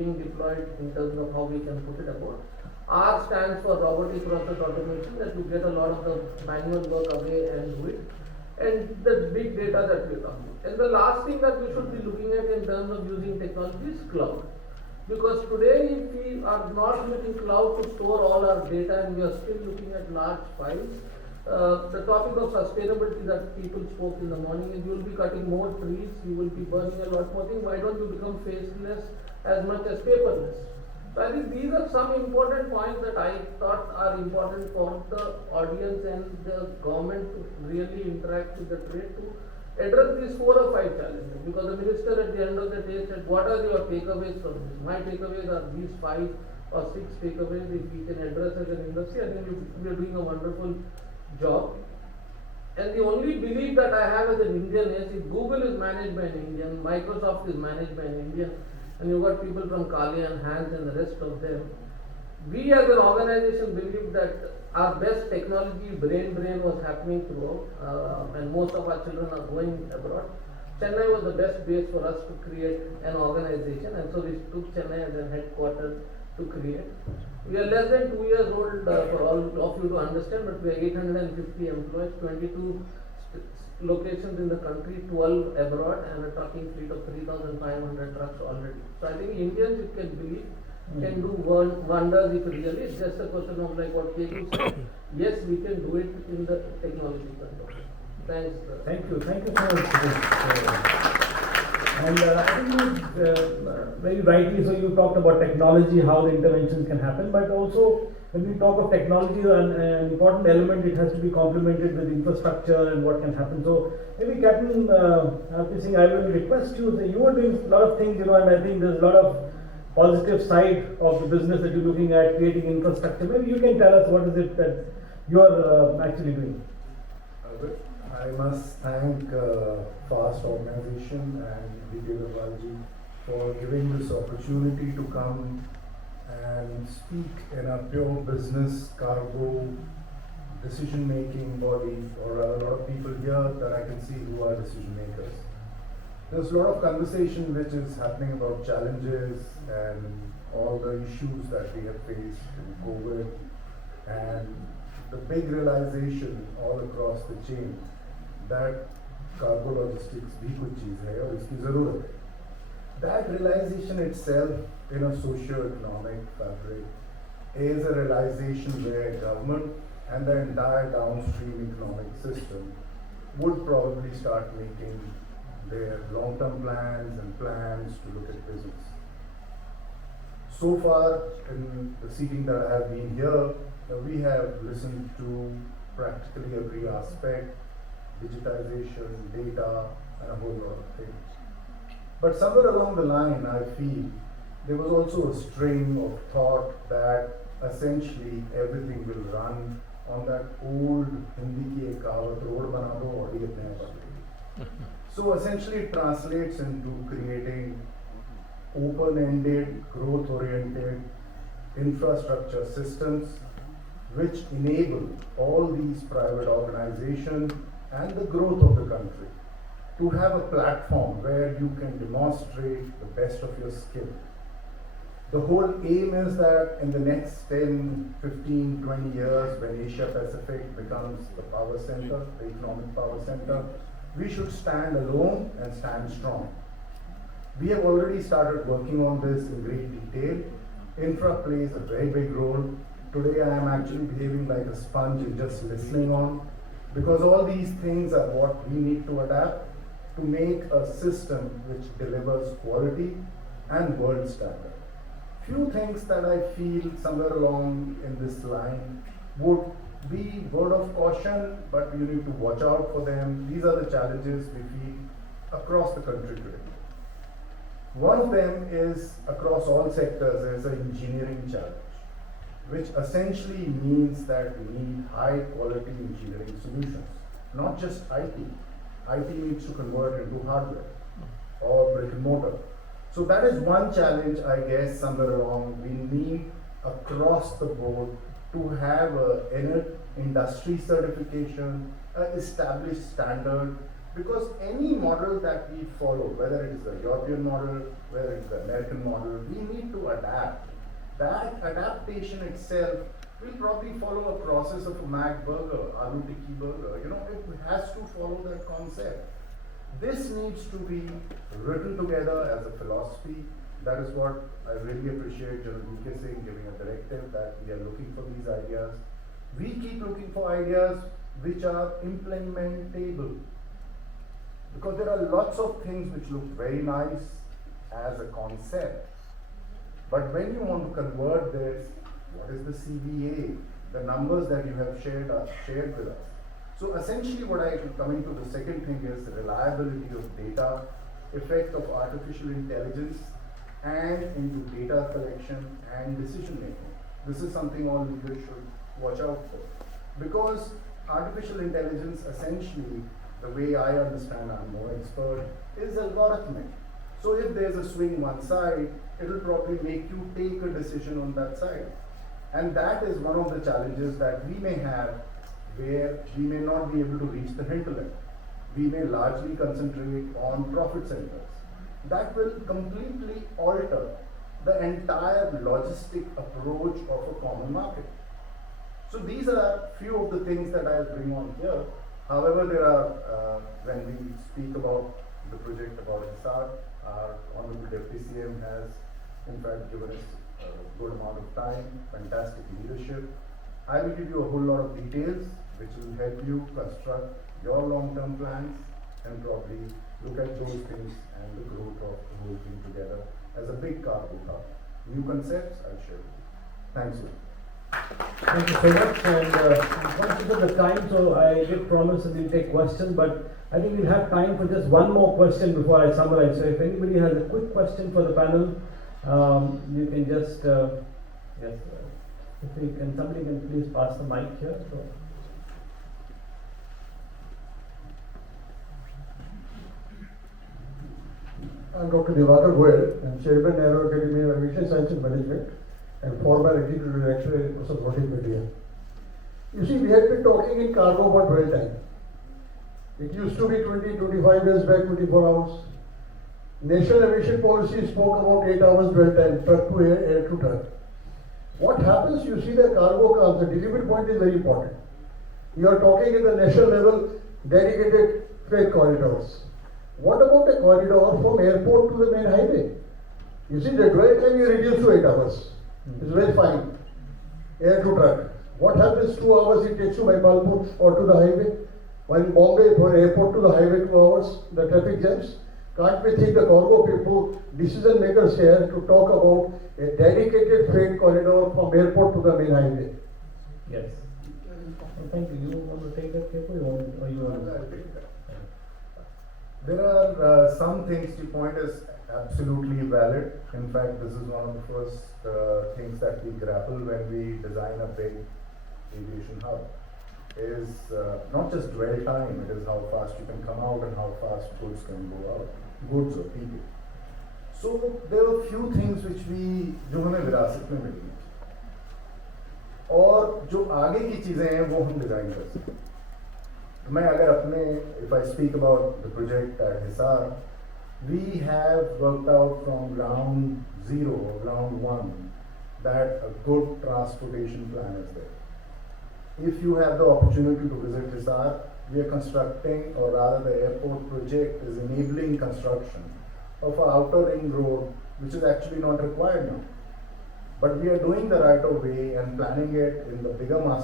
being deployed in terms of how we can put it about. R stands for robotic process automation, that you get a lot of the manual work away and do it. And the big data that we're talking about. And the last thing that we should be looking at in terms of using technology is cloud. Because today, if we are not using cloud to store all our data and we are still looking at large files, the topic of sustainability that people spoke in the morning is you will be cutting more trees, you will be burning a lot more things. Why don't you become faceless as much as paperless? So I think these are some important points that I thought are important for the audience and the government to really interact with the trade to address these 4 or 5 challenges. Because the minister at the end of the day said, what are your takeaways from this? My takeaways are these 5 or 6 takeaways. If we can address as an industry, I think we are doing a wonderful job. And the only belief that I have as an Indian is if Google is managed by an Indian, Microsoft is managed by an Indian, and you've got people from Kali and Hans and the rest of them, we as an organization believe that our best technology brain was happening throughout, and most of our children are going abroad. Chennai was the best base for us to create an organization, and so we took Chennai as a headquarters to create. We are less than 2 years old for all of you to understand, but we are 850 employees, 22 locations in the country, 12 abroad, and a trucking fleet of 3,500 trucks already. So I think Indians, you can believe, can do wonders if really. It's just a question of like what Ketu said. Yes, we can do it in the technology context. Thanks. Thank you so much. And I think very rightly so you talked about technology, how the interventions can happen, but also when we talk of technology, an important element, it has to be complemented with infrastructure and what can happen. So maybe Captain Happy Singh, I will request you, you are doing a lot of things, and I think there's a lot of positive side of the business that you're looking at, creating infrastructure. Maybe you can tell us what is it that you are actually doing. I must thank FAST organization and DK Lavalji for giving this opportunity to come and speak in a pure business cargo decision making body, or a lot of people here that I can see who are decision makers. There's a lot of conversation which is happening about challenges and all the issues that we have faced in COVID, and the big realization all across the chain that cargo logistics भी कुछ चीज़ है और इसकी ज़रूरत है. That realization itself in a socio-economic fabric is a realization where government and the entire downstream economic system would probably start making their long-term plans and plans to look at business. So far in the seating that I have been here, we have listened to practically every aspect, digitization, data, and a whole lot of things. But somewhere along the line, I feel there was also a string of thought that essentially everything will run on that old Hindi ki ek kahavat, road bana do, audi apne aap bana. So essentially it translates into creating open-ended, growth-oriented infrastructure systems which enable all these private organizations and the growth of the country to have a platform where you can demonstrate the best of your skill. The whole aim is that in the next 10, 15, 20 years, when Asia Pacific becomes the power center, the economic power center, we should stand alone and stand strong. We have already started working on this in great detail. Infra plays a very big role. Today I am actually behaving like a sponge and just listening on, because all these things are what we need to adapt to make a system which delivers quality and world standard. Few things that I feel somewhere along in this line would be word of caution, but you need to watch out for them. These are the challenges we feel across the country today. One of them is across all sectors is an engineering challenge, which essentially means that we need high quality engineering solutions, not just IT. IT needs to convert into hardware or brick and mortar. So that is one challenge, I guess, somewhere along. We need across the board to have an industry certification, an established standard, Because any model that we follow, whether it is the European model, whether it is the American model, we need to adapt. That adaptation itself will probably follow a process of a Mac burger, aloo tikki burger. You know, it has to follow that concept. This needs to be written together as a philosophy. That is what I really appreciate General VK Singh giving a directive that we are looking for these ideas. We keep looking for ideas which are implementable. Because there are lots of things which look very nice as a concept. But when you want to convert this, what is the CVA? The numbers that you have shared with us. So essentially what I am coming to the second thing is the reliability of data, effect of artificial intelligence, and into data collection and decision making. This is something all leaders should watch out for. Because artificial intelligence essentially, the way I understand, I'm more expert, is algorithmic. So if there's a swing one side, it will probably make you take a decision on that side. And that is one of the challenges that we may have, where we may not be able to reach the hinterland. We may largely concentrate on profit centers. That will completely alter the entire logistic approach of a common market. So these are few of the things that I'll bring on here. However, there are, when we speak about the project about HISAR, our Honorable Deputy CM has in fact given us a good amount of time, fantastic leadership. I will give you a whole lot of details which will help you construct your long-term plans and probably look at those things and the growth of the whole thing together as a big cargo hub. New concepts, I'll share with you. Thanks a lot. Thank you so much, and I'm conscious of the time, so I did promise that we'll take questions, but I think we'll have time for just one more question before I summarize. So if anybody has a quick question for the panel, you can just, yes, if we can, somebody can please pass the mic here. So. I'm Dr. Divakar Goyal. I'm Chairman Aero Academy of Aviation Science and Management and former Executive Director of Automotive Media. You see, we had been talking in cargo about dwell time. It used to be 25 years back, 24 hours. National Aviation Policy spoke about 8 hours dwell time, truck to air to truck. What happens, you see the cargo comes, the delivery point is very important. You are talking at the national level, dedicated freight corridors. What about a corridor from airport to the main highway? You see, the dwell time you reduce to 8 hours. It's very fine. Air to truck. What happens 2 hours it takes to by Balpur or to the highway? While in Bombay, for airport to the highway 2 hours, the traffic jams. Can't we think the cargo people, decision makers here, to talk about a dedicated freight corridor from airport to the main highway? Yes. Well, thank you. You want to take that paper or you want to? I'll take that. There are some things your point is absolutely valid. In fact, this is one of the first things that we grapple when we design a big aviation hub. Is not just dwell time, it is how fast you can come out and how fast goods can go out, goods or people. So there are few things which we जो हमें विरासत में मिली और जो आगे की चीजें हैं वो हम डिजाइन कर सकते हैं. मैं अगर अपने if I speak about the project at HISAR, we have worked out from ground zero or ground one that a good transportation plan is there. If you have the opportunity to visit HISAR, we are constructing, or rather the airport project is enabling construction of an outer ring road which is actually not required now. But we are doing the right of way and planning it in the bigger master